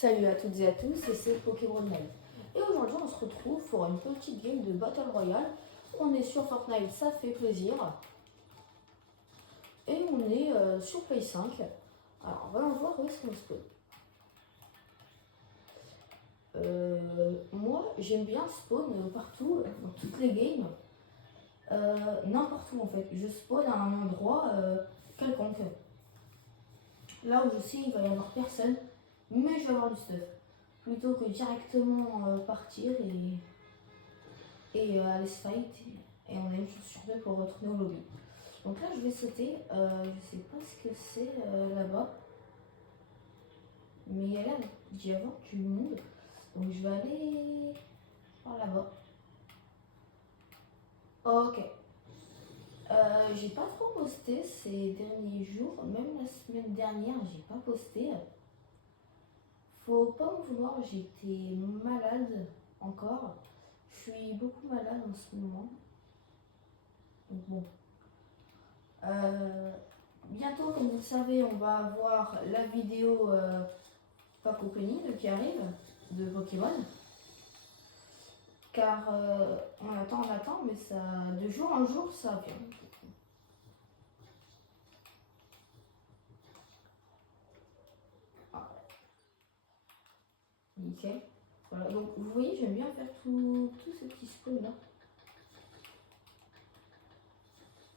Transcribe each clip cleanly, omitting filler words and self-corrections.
Salut à toutes et à tous, et c'est Pokémon Live. Et aujourd'hui on se retrouve pour une petite game de Battle Royale. On est sur Fortnite, ça fait plaisir. Et on est sur Play 5. Alors voyons voir où est-ce qu'on se peut. Moi j'aime bien spawn partout, dans toutes les games. N'importe où en fait. Je spawn à un endroit quelconque. Là où je sais il va y avoir personne, mais je vais avoir du stuff. Plutôt que directement partir et aller se fight et on a une chance sur deux pour retourner au lobby. Donc là je vais sauter, je sais pas ce que c'est là-bas, mais il y a l'air d'y avoir du monde, donc je vais aller par là-bas. Ok. J'ai pas trop posté ces derniers jours, même la semaine dernière j'ai pas posté. Faut pas m'en vouloir, j'étais malade encore. Je suis beaucoup malade en ce moment. Donc bon. Bientôt, comme vous le savez, on va avoir la vidéo Pack Opening qui arrive de Pokémon. Car on attend, mais ça, de jour en jour, ça vient. Ah. Nickel. Voilà, donc vous voyez, j'aime bien faire tout ce petit spawn là.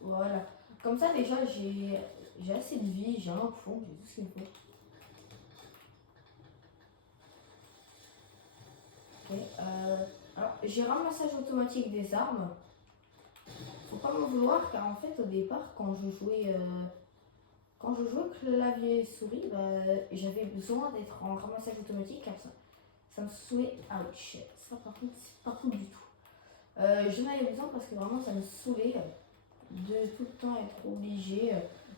Voilà. Comme ça, déjà, j'ai assez de vie, j'ai un fond, j'ai tout ce qu'il me faut. Ok. Alors, j'ai ramassage automatique des armes. Faut pas m'en vouloir, car en fait, au départ, quand je jouais clavier et souris, j'avais besoin d'être en ramassage automatique, car ça me saoulait. Ouch. Ça, par contre, c'est pas cool du tout. J'en avais besoin parce que vraiment, ça me saoulait de tout le temps être obligé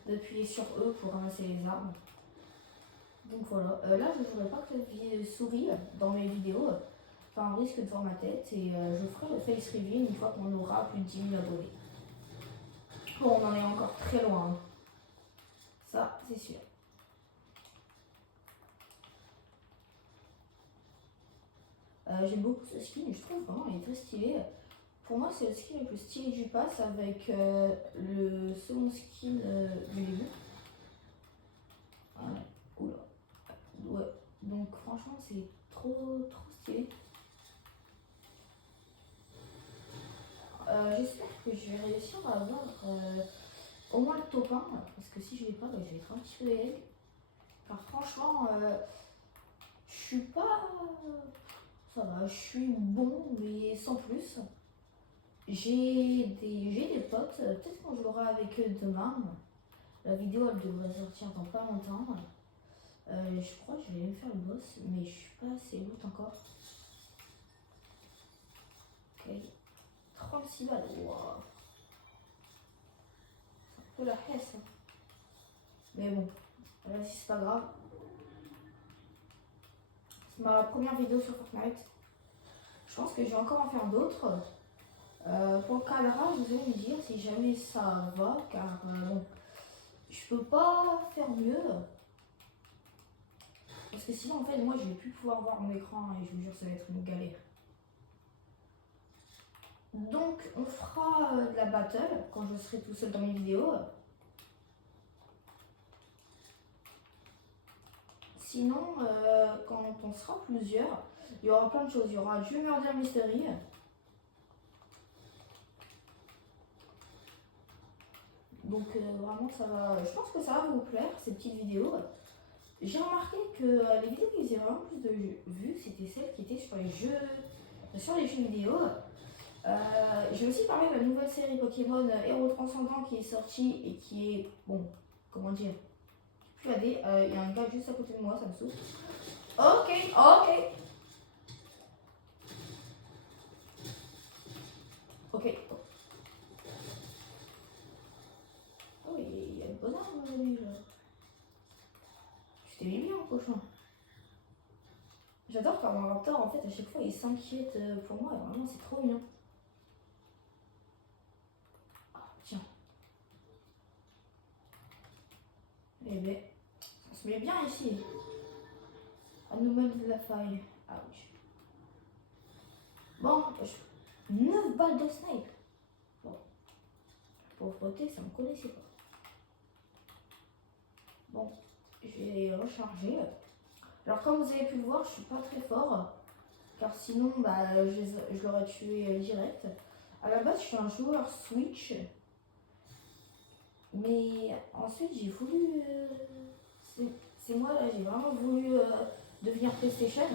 d'appuyer sur E pour ramasser les armes. Donc voilà, là je ne jouerai pas clavier souris dans mes vidéos, enfin un risque de voir ma tête et je ferai le face reveal une fois qu'on aura plus de 10 000 abonnés. Bon, on en est encore très loin, hein. Ça c'est sûr. J'aime beaucoup ce skin, je trouve vraiment il est très stylé. Pour moi c'est le skin le plus stylé du pass avec le second skin du début. Ouais, oula. Ouais, donc franchement c'est trop stylé. J'espère que je vais réussir à avoir au moins le top 1, parce que si je l'ai pas, je vais être un petit peu deg. Car franchement, je suis pas... ça va, je suis bon, mais sans plus. J'ai des potes, peut-être qu'on jouera avec eux demain. La vidéo, elle devrait sortir dans pas longtemps. Je crois que je vais même faire le boss, mais je suis pas assez loot encore. Ok. 36 balles, wow. C'est un peu la hesse, hein. Mais bon, là si c'est pas grave. C'est ma première vidéo sur Fortnite. Je pense que je vais encore en faire d'autres. Pour le cadrage, vous allez me dire si jamais ça va, car bon, je peux pas faire mieux. Parce que sinon, en fait, moi, je vais plus pouvoir voir mon écran et je vous jure, ça va être une galère. Donc, on fera de la battle quand je serai tout seul dans mes vidéos. Sinon, quand on sera plusieurs, il y aura plein de choses. Il y aura du Murder Mystery. Donc vraiment ça va, je pense que ça va vous plaire ces petites vidéos. J'ai remarqué que les vidéos qui faisaient vraiment plus de vues, c'était celles qui étaient sur les jeux vidéo. J'ai aussi parlé de la nouvelle série Pokémon Héros Transcendant qui est sortie et qui est, bon, comment dire, plus AD. Il y a un gars juste à côté de moi, ça me saoule. Ok. Ok. Oh, il y a une bonne arme lui là. Je t'ai mis bien, cochon. J'adore quand mon raptor, en fait, à chaque fois, il s'inquiète pour moi. Et vraiment, c'est trop mignon. Ah, tiens. Eh ben, on se met bien ici. Anomalie de la faille. Ouch. Bon, 9 balles de snipe. Bon, pauvreté, ça me connaissait pas. Bon, je vais recharger. Alors comme vous avez pu le voir, je suis pas très fort. Car sinon, bah, je l'aurais tué direct. À la base, je suis un joueur Switch. Mais ensuite, j'ai voulu... c'est moi, là, j'ai vraiment voulu devenir PlayStation.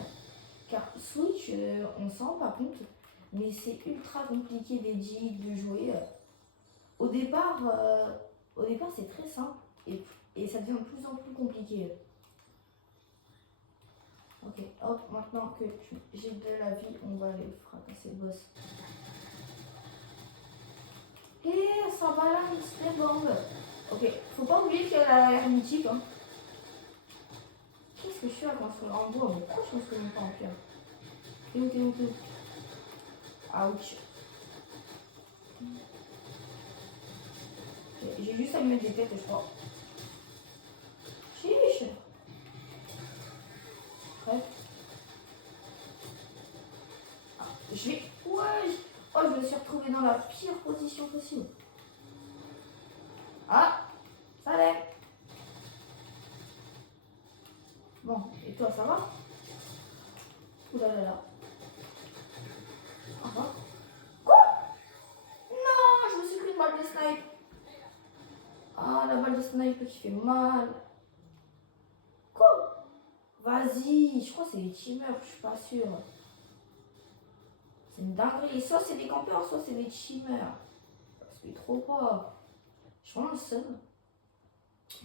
Car Switch, on s'en rend pas compte. Mais c'est ultra compliqué d'éditer, de jouer. Au départ, c'est très simple. Et ça devient de plus en plus compliqué. Ok, hop, maintenant que j'ai de la vie, on va aller fracasser le boss. Et ça va là, c'est bombe. Ok, faut pas oublier qu'elle a l'air mythique. Hein. Qu'est-ce que je fais à construire en bois? Mais pourquoi je construis même pas en pierre? T'es où, t'es où, t'es où? Ouch. J'ai juste à me mettre des têtes, je crois. Chiche. Bref. Ah, je vais... Ouais. Oh, je me suis retrouvée dans la pire position possible. Ah, ça l'est. Bon, et toi, ça va? Ouh là là là. Enfin. Quoi? Non, je me suis pris une balle de snipe. Ah, la balle de snipe qui fait mal. Quoi? Vas-y, je crois que c'est les teamers, je suis pas sûre. C'est une dinguerie. Soit c'est des campeurs, soit c'est des teamers. Parce que trop pas. Je suis vraiment le seul.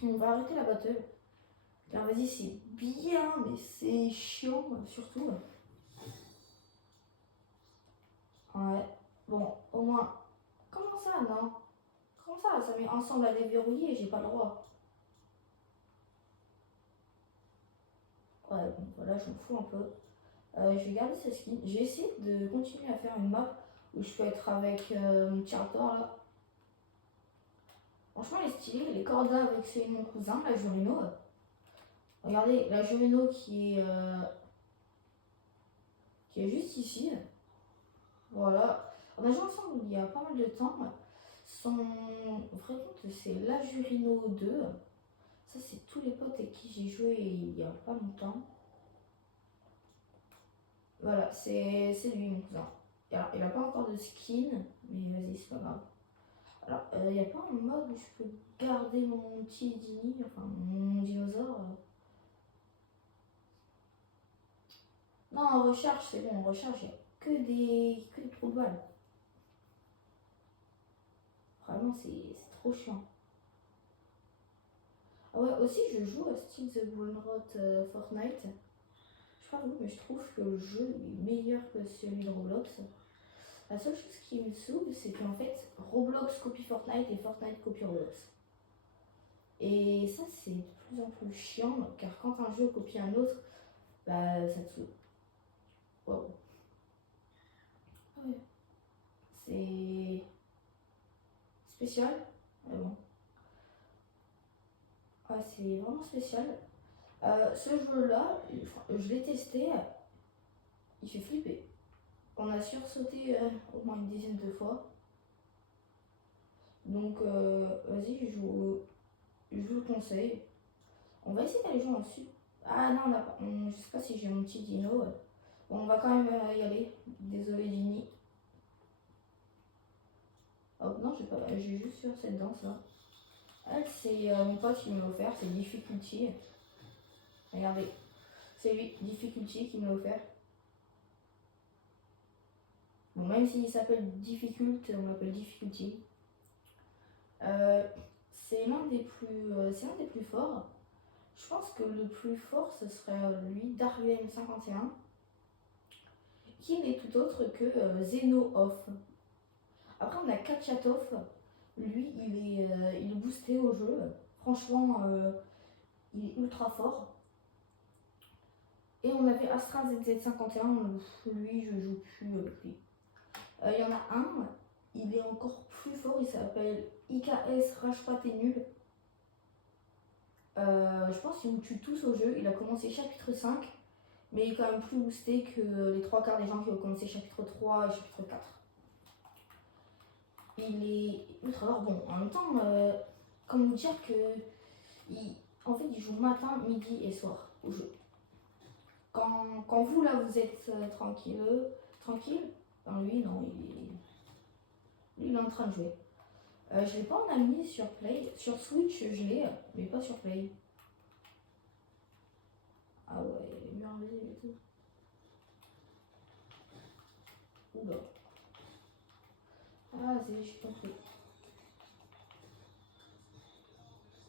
On va arrêter la battle. Car vas-y, c'est bien, mais c'est chiant, surtout. Ouais. Bon, au moins. Comment ça, non? Comment ça? Ça met ensemble à déverrouiller et j'ai pas le droit. Ouais, bon, voilà, je m'en fous un peu. Je vais garder ce skin. Je vais essayer de continuer à faire une map où je peux être avec mon Charter là. Franchement, elle est stylée. Les cordas avec celui de mon cousin, la Jurino. Regardez, la Jurino qui est juste ici. Voilà. On a joué ensemble il y a pas mal de temps. Son vrai compte, c'est la Jurino 2. Ça, c'est tous les potes avec qui j'ai joué il y a pas longtemps. Voilà, c'est lui, mon cousin. Alors, il n'a pas encore de skin, mais vas-y, c'est pas grave. Alors, il n'y a pas un mode où je peux garder mon petit Dini, enfin mon dinosaure. Non, en recherche, c'est bon, en recherche, il n'y a que des trous de balles. Vraiment, c'est trop chiant. Ah ouais, aussi, je joue à Still the Brainrot Fortnite. Je sais pas vous, mais je trouve que le jeu est meilleur que celui de Roblox. La seule chose qui me saoule, c'est qu'en fait, Roblox copie Fortnite et Fortnite copie Roblox. Et ça, c'est de plus en plus chiant, car quand un jeu copie un autre, bah ça te saoule. Wow. Ouais. C'est spécial, mais bon. Ouais, c'est vraiment spécial. Ce jeu-là, je l'ai testé, il fait flipper. On a sursauté au moins une dizaine de fois. Donc, vas-y, je vous le conseille. On va essayer d'aller jouer ensuite. Ah non, je sais pas si j'ai mon petit dino. Bon, on va quand même y aller. Désolé, Ginny. Oh non, j'ai juste sur cette danse là. C'est mon pote qui me l'a offert, c'est Difficulty. Regardez, c'est lui, Difficulty, qui me l'a offert. Bon, même s'il s'appelle Difficult, on l'appelle Difficulty. C'est l'un des plus forts. Je pense que le plus fort, ce serait lui, Darwin 51, qui n'est tout autre que Zeno Off. Après, on a Kachatov. Lui, il est boosté au jeu. Franchement, il est ultra fort. Et on avait Astra ZZ51. Lui, je joue plus avec lui. Il y en a un, il est encore plus fort. Il s'appelle IKS Rajpat et Nul. Je pense qu'il nous tue tous au jeu. Il a commencé chapitre 5. mais il est quand même plus boosté que les 3 quarts des gens qui ont commencé chapitre 3 et chapitre 4. Il est ultra rare. Bon, en même temps, comme vous dire que en fait, il joue matin, midi et soir au jeu. Quand vous là vous êtes tranquille, ben lui non, lui il est en train de jouer. Je l'ai pas en ami sur Play, sur Switch je l'ai, mais pas sur Play. Ah ouais, il est merveilleux et tout. Oula. Ah c'est, j'ai compris.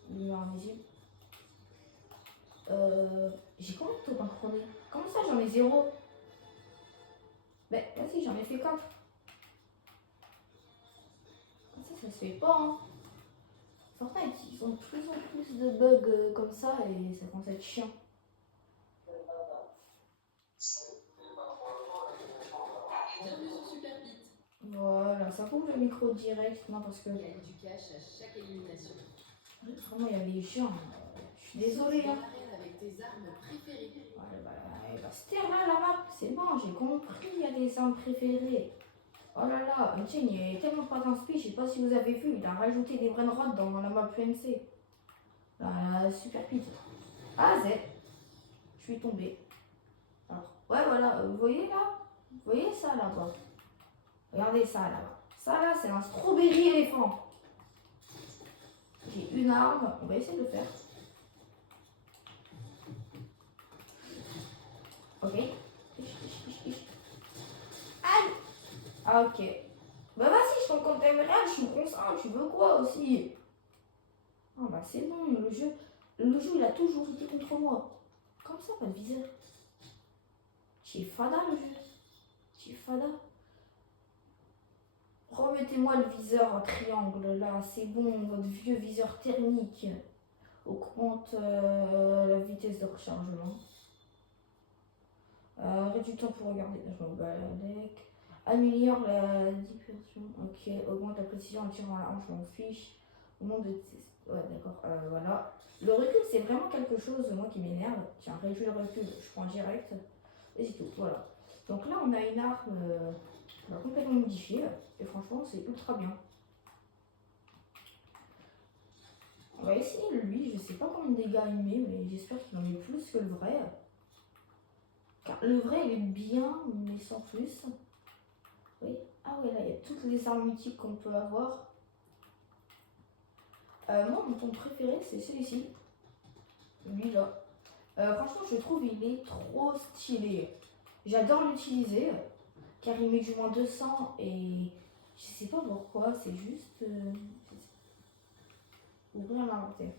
Lumière invisible. J'ai combien de taux chroné? Comment ça j'en ai 0? Ben vas-y, j'en ai fait 4. Ça se fait pas hein. Fortnite, ils ont de plus en plus de bugs comme ça et ça commence à être chiant. Bienvenue sur Super Beat. Voilà, ça coupe le micro direct, non parce que Il y a du cash à chaque élimination. vraiment il y a des gens. Je suis désolée hein. Avec tes armes préférées. Ouais, bah, se taire là, la map, c'est bon, j'ai compris, il y a des armes préférées. Oh là là, tiens, il est tellement pas d'inspi, je sais pas si vous avez vu, il a rajouté des brainrots dans la map PNC. La super pite. Ah, Z. Je suis tombée. Alors, ouais, voilà, vous voyez là? Vous voyez ça là-bas? Regardez ça là-bas. Ça là, c'est un strawberry éléphant. J'ai une arme, on va essayer de le faire. Ok. Aïe! Ah, ok. Bah vas-y, je t'en compte réel, je suis conscient, tu veux quoi aussi? Ah bah c'est bon, le jeu il a toujours été contre moi. Comme ça, pas de viseur. Tu es fada le jeu. Tu es fada. Remettez-moi le viseur en triangle là, c'est bon, votre vieux viseur thermique. Augmente la vitesse de rechargement. Réduit le temps pour regarder. Je m'en bats avec. Améliore la dispersion. Ok, augmente la précision en tirant à la hanche, je m'en fiche. Au nombre de. Ouais, d'accord, voilà. Le recul, c'est vraiment quelque chose, moi, qui m'énerve. Tiens, réduis le recul, je prends direct. Et c'est tout, voilà. Donc là, on a une arme complètement modifiée. Et franchement, c'est ultra bien. On va essayer lui, je sais pas combien de dégâts il met, mais j'espère qu'il en met plus que le vrai. Car le vrai, il est bien, mais sans plus. Oui. Ah ouais, là, il y a toutes les armes mythiques qu'on peut avoir. Moi, mon ton préféré, c'est celui-ci. Lui, là. Franchement, je trouve il est trop stylé. J'adore l'utiliser, car il met du moins 200 et je sais pas pourquoi, c'est juste... ouvrir l'inventaire.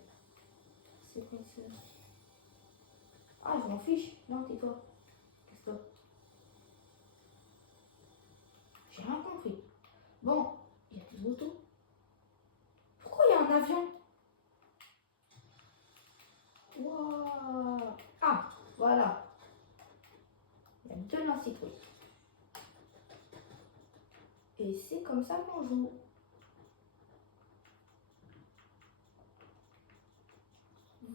C'est quoi ça? Ah, je m'en fiche. Non, tais-toi. Casse-toi. J'ai rien compris. Bon, il y a plus d'auto. Pourquoi il y a un avion? Waouh. Ah, voilà. Il y a 2 lance-citrouilles. Et c'est comme ça qu'on joue.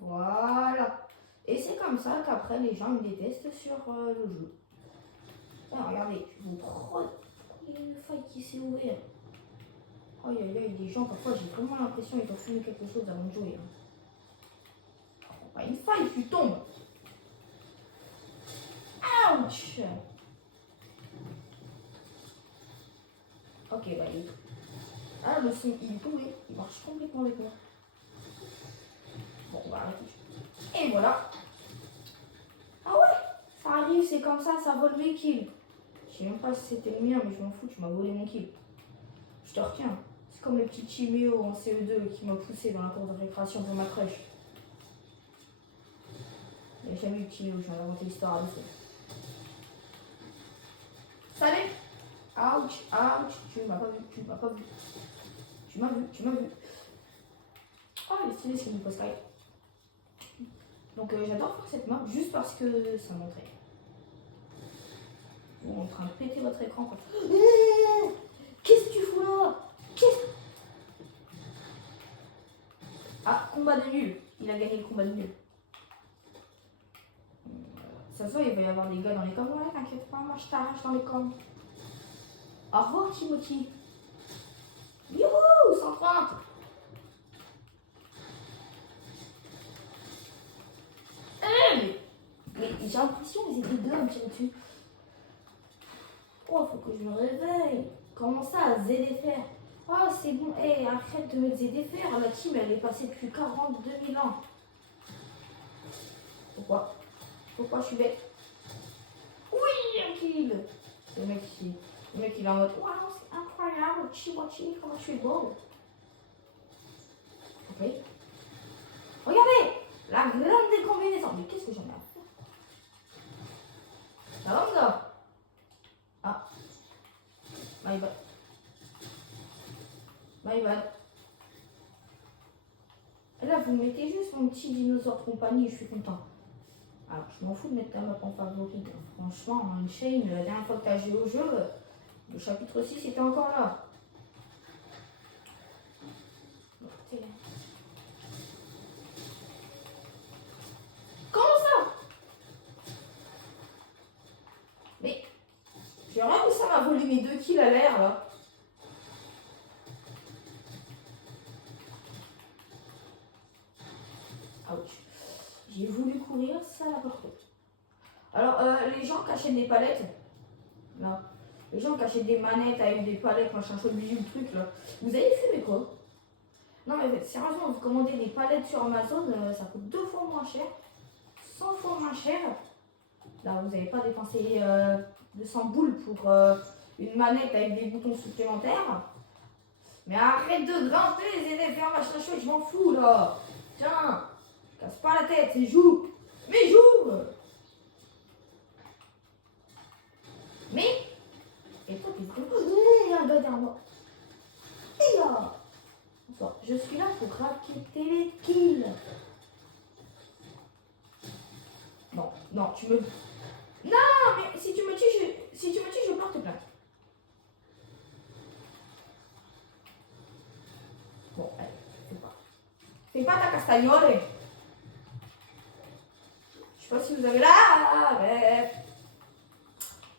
Voilà. Et c'est comme ça qu'après les gens me détestent sur le jeu. Ah, regardez, je vous prends. Il y a une faille qui s'est ouverte. Aïe aïe aïe, des gens, parfois j'ai vraiment l'impression qu'ils ont fumé quelque chose avant de jouer. Pas une faille, tu tombes. Ouch. Ok, bah il est... Ah, le son, il est tombé. Il marche complètement avec moi. Bon, on va arrêter. Et voilà. Ah ouais, ça arrive, c'est comme ça vole mes kills. Je sais même pas si c'était le mien, mais je m'en fous, tu m'as volé mon kill. Je te retiens. C'est comme le petit Timéo en CE2 qui m'a poussé dans la cour de récréation pour ma crèche. Il n'y a jamais eu de Timéo, j'ai inventé l'histoire à deux. Salut. Ouch, ouch, tu m'as pas vu, tu m'as pas vu. Tu m'as vu, tu m'as vu. Oh, il est stylé ce qu'il me pose Sky. Donc j'adore faire cette map juste parce que ça m'entraîne. Vous êtes en train de péter votre écran quoi. Qu'est-ce que tu fous là? Ah, combat de nul. Il a gagné le combat de nul. Ça se voit, il va y avoir des gars dans les coms. Ouais, t'inquiète pas, moi je t'arrache dans les coms. Au revoir, Timothy. Youhou, 130. Mais j'ai l'impression qu'ils étaient deux à me tirer dessus. Oh, faut que je me réveille. Comment ça, ZDFR? Oh, c'est bon. Hé, arrête de mettre ZDFR. La team, elle est passée depuis 42 000 ans. Pourquoi? Pourquoi je suis bête? Oui, un kill. Le mec, il est en mode waouh, c'est incroyable. Chihuachi, comment tu es beau. Ok. Regardez, la grande décombinaison. Mais qu'est-ce que j'en ai à faire? Ça va, gars? Ah. My bad. My bad. Et là, vous mettez juste mon petit dinosaure compagnie, je suis content. Alors, je m'en fous de mettre ta map en favori. Franchement, Unchained, la dernière fois que tu as joué au jeu, le chapitre 6 était encore là. Comment ça? Mais, j'ai rien que ça m'a volé mes 2 kills à l'air, là. Ouch. J'ai voulu courir, ça l'a pas fait. Alors, les gens qui achètent des palettes, là, les gens qui achètent des manettes avec des palettes, machin chouette, bijou, le truc, là, vous avez fumé quoi? Non, mais sérieusement, vous commandez des palettes sur Amazon, ça coûte 2 fois moins cher, 100 fois moins cher. Là, vous n'allez pas dépenser 200 boules pour une manette avec des boutons supplémentaires. Mais arrête de grimper les ZDFR, machin chouette, je m'en fous, là. Tiens, casse pas la tête, et joue. Mais joue. Mais, et toi, t'es con. Il y a un gars derrière moi. Et là. Bonsoir. Je suis là pour raqueter les kills. Non, non, tu me. Non, mais si tu me tues, je porte plainte. Bon, allez, fais pas. Fais pas ta castagnole. Je sais pas si vous avez là.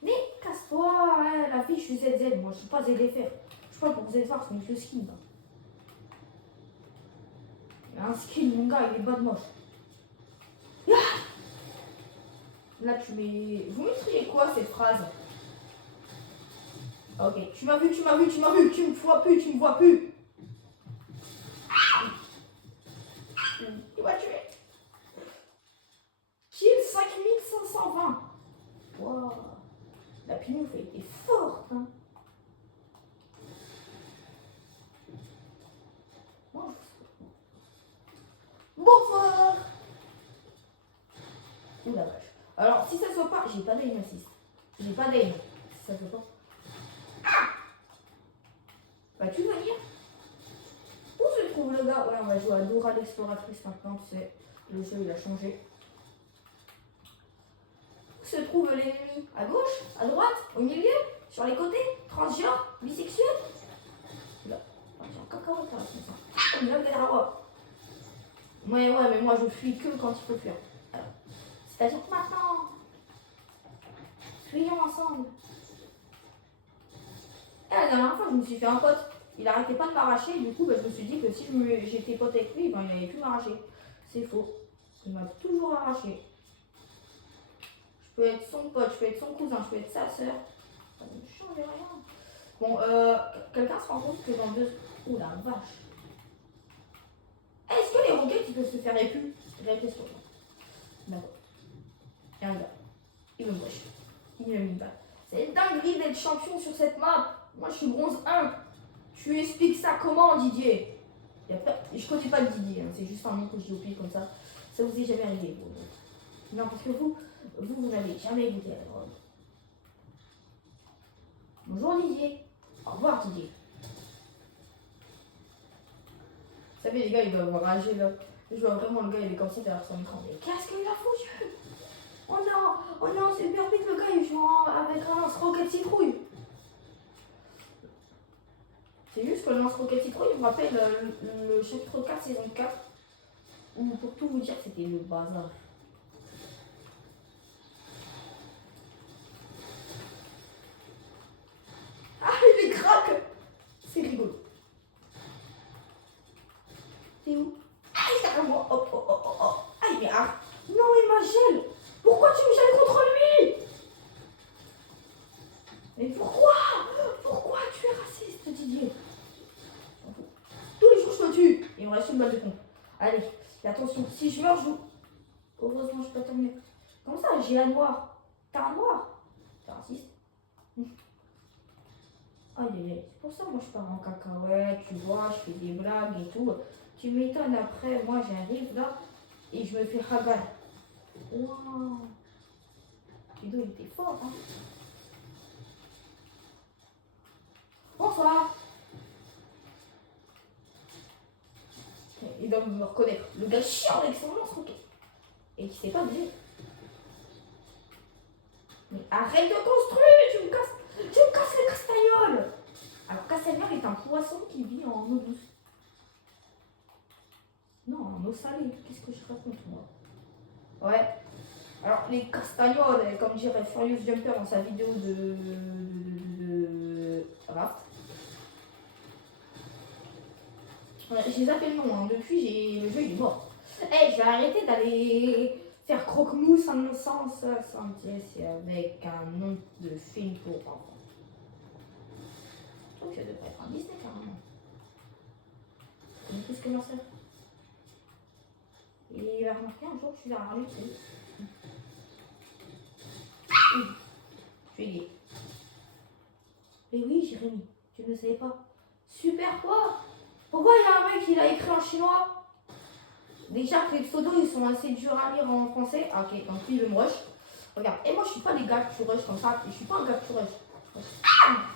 Mais casse-toi, hein, la fille, je suis ZZ, moi je suis pas ZFR. Je suis pas pour ZFR, c'est une skin. Là. Il y a un skin, mon gars, il est bas de moche. Ah là, tu mets. Vous m'écrivez quoi cette phrase? Ok, tu m'as vu, tu m'as vu, tu m'as vu, tu me vois plus, tu me vois plus. Il m'a tué. Kill 5520. Wow. La pinouf, elle était forte. Hein. Bonsoir. Ouh la vache. Alors, si ça se voit pas, j'ai pas d'aim assist. J'ai pas d'aim. Si ça se voit pas. Ah vas-tu venir? Où se trouve le gars? Ouais, on va jouer à Dora l'exploratrice maintenant, tu sais. Le jeu, il a changé. Où se trouve l'ennemi? À gauche? À droite? Au milieu? Sur les côtés? Transgenre? Bisexuel? Là. J'ai un cacahuète là, comme ça. Ah, il est là derrière moi. Ouais, mais moi je fuis que quand il faut fuir. Alors, c'est-à-dire que maintenant, fuyons ensemble. Et la dernière fois, je me suis fait un pote. Il arrêtait pas de m'arracher. Du coup, je me suis dit que si j'étais pote avec lui, il n'allait plus m'arracher. C'est faux. Il m'a toujours arraché. Je peux être son pote, je peux être son cousin, je peux être sa soeur. Ça ne change rien. Bon, quelqu'un se rend compte que dans 2... Ouh la vache. Est-ce que les roquettes, ils peuvent se faire épus? Vraie question. D'accord. Et un gars. Il me moche. Il me met pas. C'est dinguerie d'être champion sur cette map. Moi, je suis bronze 1. Tu expliques ça comment, Didier? Je connais pas le Didier. Hein. C'est juste un nom que je dis au pire comme ça. Ça vous est jamais arrivé, vous. Non, parce que vous n'avez jamais goûté à la drogue. Bonjour, Didier. Au revoir, Didier. Vous savez, les gars, ils doivent avoir ragé là. Je vois vraiment le gars, il est comme ça derrière son écran. Mais qu'est-ce qu'il a foutu? Oh non, c'est perfide, le gars, il joue avec un lance-roquette citrouille. C'est juste que le lance-roquette citrouille, il me rappelle le chapitre 4, saison 4, où pour tout vous dire, c'était le bazar. meurs, je joue. Heureusement, je peux pas terminer. Comme ça, j'ai un noir. T'as un noir. T'es raciste. Aïe aïe aïe. C'est pour ça, moi, je pars en cacahuète, tu vois, je fais des blagues et tout. Tu m'étonnes après, moi, j'arrive là et je me fais ragal. Waouh. Kido, il était fort, hein. Bonsoir. Il doit me reconnaître. Le gars chiant avec son lance roquette. Et qui sait pas bouger. Mais arrête de construire, tu me casses les castagnoles. Alors castagnol est un poisson qui vit en eau douce. Non, en eau salée. Qu'est-ce que je raconte moi? Ouais. Alors les castagnoles, comme dirait Furious Jumper dans sa vidéo de Raft. Ouais, j'ai zappé le nom, hein. Depuis le jeu il est mort. Eh, je vais arrêter d'aller faire croque-mousse en innocence sans c'est avec un nom de film pour enfants. Je trouve que ça devrait être un Disney carrément. C'est plus que j'en sais. Et il va remarquer un jour que je suis derrière lui, tu sais. Tu es gay. Mais oui, Jérémy, tu ne le savais pas. Super quoi? Pourquoi il y a un mec qui l'a écrit en chinois? Déjà que les pseudos ils sont assez durs à lire en français. Ah, ok, donc lui il me rush. Regarde, et moi je suis pas les gars que tu rush comme ça. Je suis pas un gars que tu rush.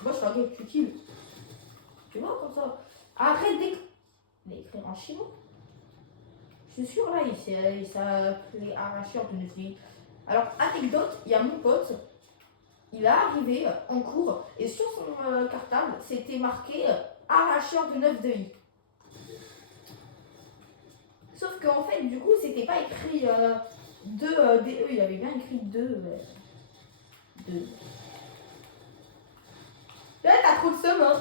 Moi je suis un gars que tu kills. Tu vois comme ça. Arrête d'écrire en chinois. Je suis sûre là, il s'appelait arracheur de 9 vies. Alors, anecdote, il y a mon pote. Il est arrivé en cours et sur son cartable c'était marqué arracheur de 9 de I. Sauf qu'en fait, du coup, c'était pas écrit 2 DE, il avait bien écrit 2. Là, t'as trop de seum, hein.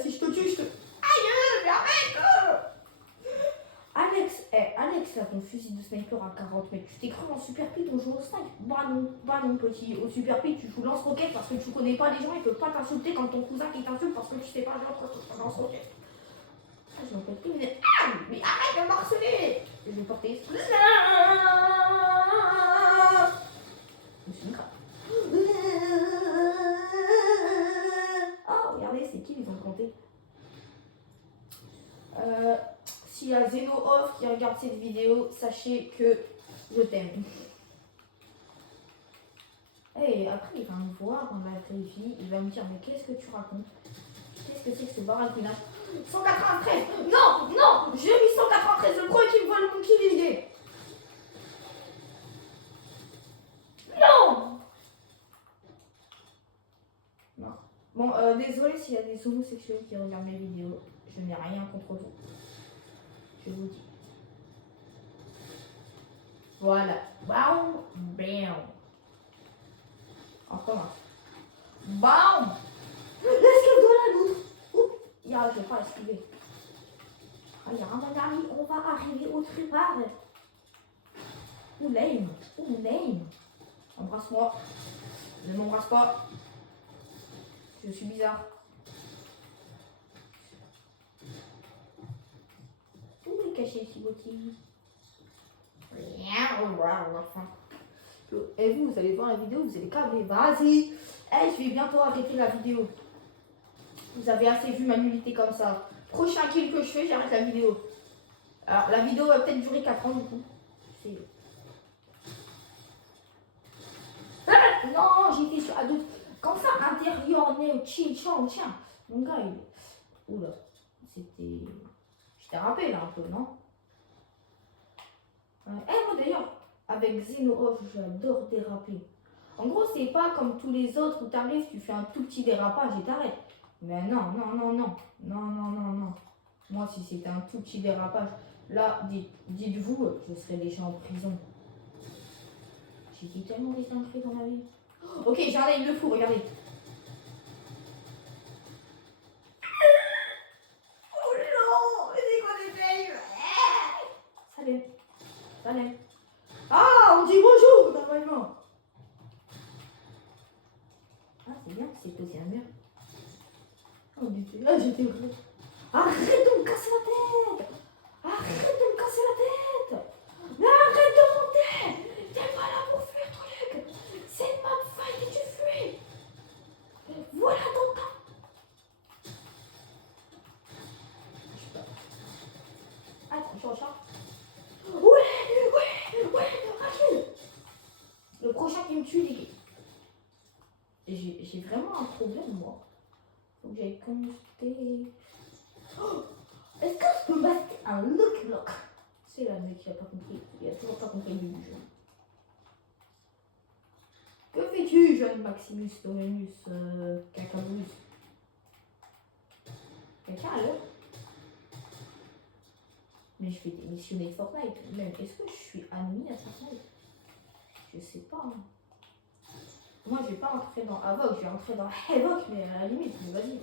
Si je te tue, je te. Aïe, mais arrête. Alex, là, ton fusil de sniper à 40 mètres, tu t'es cru en Super Pete, on joue au snipe? Bah non, petit. Au Super Pete, tu joues lance-roquette parce que tu connais pas les gens, ils peuvent pas t'insulter quand ton cousin qui t'insulte parce que tu sais pas lance-roquette. Je m'en peux plus, mais arrête de me harceler. Je vais porter. Je suis une crabe. Oh, regardez, c'est qui, ils ont compté. S'il y a Zeno Off qui regarde cette vidéo, sachez que je t'aime. Et après, il va me voir dans la vraie vie, il va me dire, mais qu'est-ce que tu racontes? Qu'est-ce que c'est que ce baragouinage? 193. Non, j'ai mis 193. Le premier qui me voit le kill, il est. Non. Bon, désolé s'il y a des homosexuels qui regardent mes vidéos. Je n'ai rien contre vous. Je vous dis. Voilà. Bam, bam. On recommence. Bam. Esquive-toi là, l'autre. Je ne vais pas esquiver. Regarde, mon ami, on va arriver au trépart. Ou lame. Embrasse-moi. Ne m'embrasse pas. Je suis bizarre. Où est caché Thibautine? Et vous allez voir la vidéo, vous allez câbler. Vas-y. Je vais bientôt arrêter la vidéo. Vous avez assez vu ma nullité comme ça. Prochain kill que je fais, j'arrête la vidéo. Alors, la vidéo va peut-être durer 4 ans du coup. Non, j'étais sur Adobe. Comme ça, intérieur, néo, tiens. Mon gars, il... Oula, c'était... Je t'ai rappelé là un peu, non? Moi d'ailleurs, avec Xeno, j'adore déraper. En gros, c'est pas comme tous les autres où t'arrives, tu fais un tout petit dérapage et t'arrêtes. Mais non. Moi, si c'était un tout petit dérapage, là, dites-vous, je serais déjà en prison. J'ai dit tellement des dingueries dans ma vie. Ok, j'ai un œil de fou, regardez. Oh non, c'est quoi des fails? Salut. Ah, on dit bonjour normalement. Ah, c'est bien, c'est posé un mur. On était là, j'étais heureux. Arrête de me casser la tête. tue les gays. J'ai vraiment un problème, moi. Faut que j'aille connecter. Oh, est-ce que je peux mettre un look? C'est là le mec qui a pas compris. Il a toujours pas compris le but du jeu. Que fais-tu, jeune Maximus Dominus Cacabous? Quelqu'un à l'heure? Mais je fais démissionner de Fortnite. Même, est-ce que je suis amie à Fortnite? Je sais pas. Hein. Moi, je vais pas entrer dans Havoc, je vais entrer dans Havoc, mais à la limite, mais vas-y.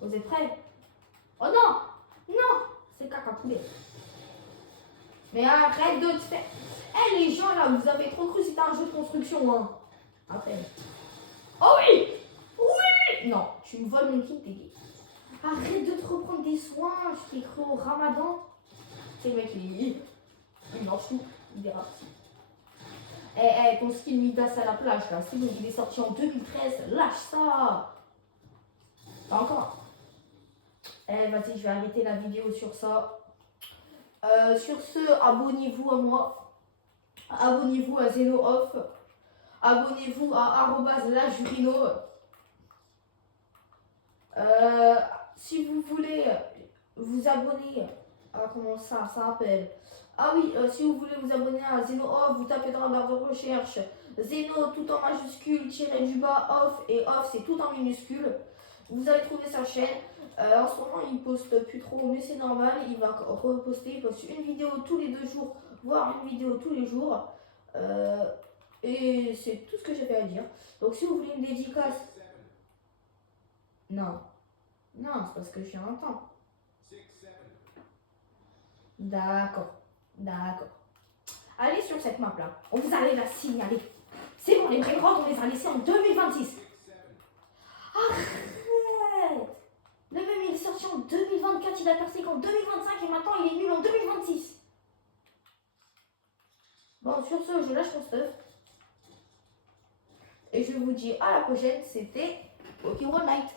Vous êtes prêts? Oh non! Non! C'est caca poulet. Mais arrête de te faire. Eh les gens là, vous avez trop cru que c'était un jeu de construction, hein? Après. Oh oui! Oui! Non, tu me voles mon kit, t'es gay. Arrête de te reprendre des soins, je t'ai cru au ramadan. C'est le mec, il mange tout, il verra. Ton skin Midas à la plage là, c'est bon, il est sorti en 2013, lâche ça! Pas encore. Vas-y, je vais arrêter la vidéo sur ça. Sur ce, abonnez-vous à moi. Abonnez-vous à ZenoOff. Abonnez-vous à @lajurino. Si vous voulez vous abonner, comment ça s'appelle? Ah oui, si vous voulez vous abonner à ZenoOff, vous tapez dans la barre de recherche Zeno tout en majuscule, tiré du bas, off, et off c'est tout en minuscule. Vous allez trouver sa chaîne. En ce moment, il poste plus trop, mais c'est normal. Il va reposter. Il poste une vidéo tous les 2 jours, voire une vidéo tous les jours. Et c'est tout ce que j'avais à dire. Donc, si vous voulez une dédicace. Non. Non, c'est parce que je suis en temps. D'accord. D'accord. Allez sur cette map là. On vous allez la signaler. C'est bon, les brainrots, on les a laissés en 2026. Arrête! Le même il est sorti en 2024, il a percé qu'en 2025 et maintenant il est nul en 2026. Bon, sur ce, je lâche mon stuff. Et je vous dis à la prochaine, c'était Pokémon Night.